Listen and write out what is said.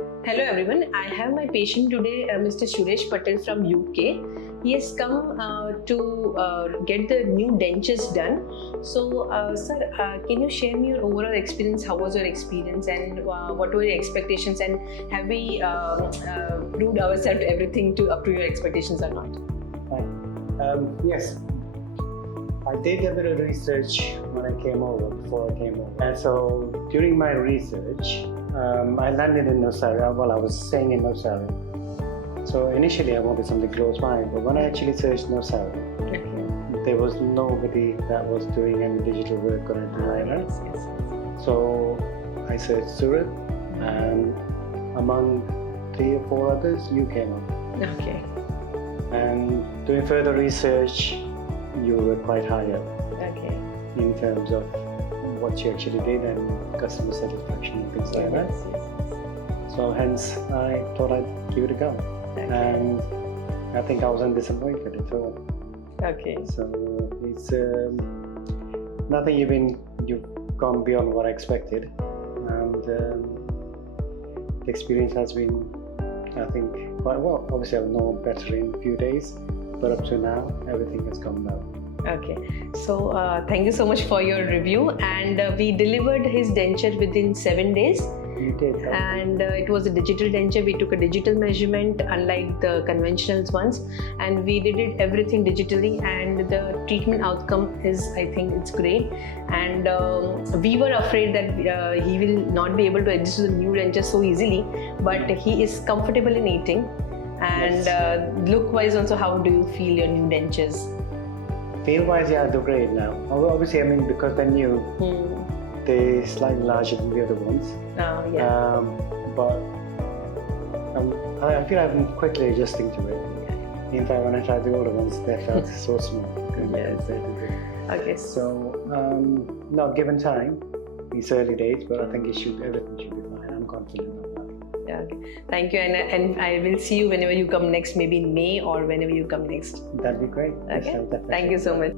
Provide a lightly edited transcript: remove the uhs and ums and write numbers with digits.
Hello everyone, I have my patient today, Mr. Suresh Patel from UK. He has come to get the new dentures done. So, sir, can you share me your overall experience? How was your experience and what were your expectations? And have we proved ourselves everything to up to your expectations or not? Yes, I did a bit of research when I came over, before I came over. And so during my research, I landed in Nursery. Well, I was staying in Nursery. So initially I wanted something close by, but when I actually searched Nursery, there was nobody that was doing any digital work or anything like that. Yes. So I searched Surat, and among 3 or 4 others, you came up. Okay. And doing further research, you were quite high up Okay. in terms of what you actually did and customer satisfaction and things like that. Yes. So hence I thought I'd give it a go. Okay. And I think I wasn't disappointed at all. Okay. So it's nothing you've gone beyond what I expected, and the experience has been, I think, quite well. Obviously I'll know better in a few days, but up to now everything has come well. Okay, so thank you so much for your review, and we delivered his denture within 7 days. You did. And it was a digital denture. We took a digital measurement unlike the conventional ones, and we did it everything digitally, and the treatment outcome is, I think it's great. And we were afraid that he will not be able to adjust to the new denture so easily, but he is comfortable in eating. And Yes. Look wise also, how do you feel your new dentures? Feel wise, yeah, I do great now. Obviously, I mean, because they're new, they're slightly larger than the other ones. Yeah. But I feel I'm quickly adjusting to it. In fact, when I tried the older ones, they felt so small. Yes. Okay. So, no, given time, it's early days, but I think everything should be fine. I'm confident of that. Yeah, okay. Thank you, and I will see you whenever you come next, maybe in May or whenever you come next. That'd be great. Okay. Yes, Thank you so much.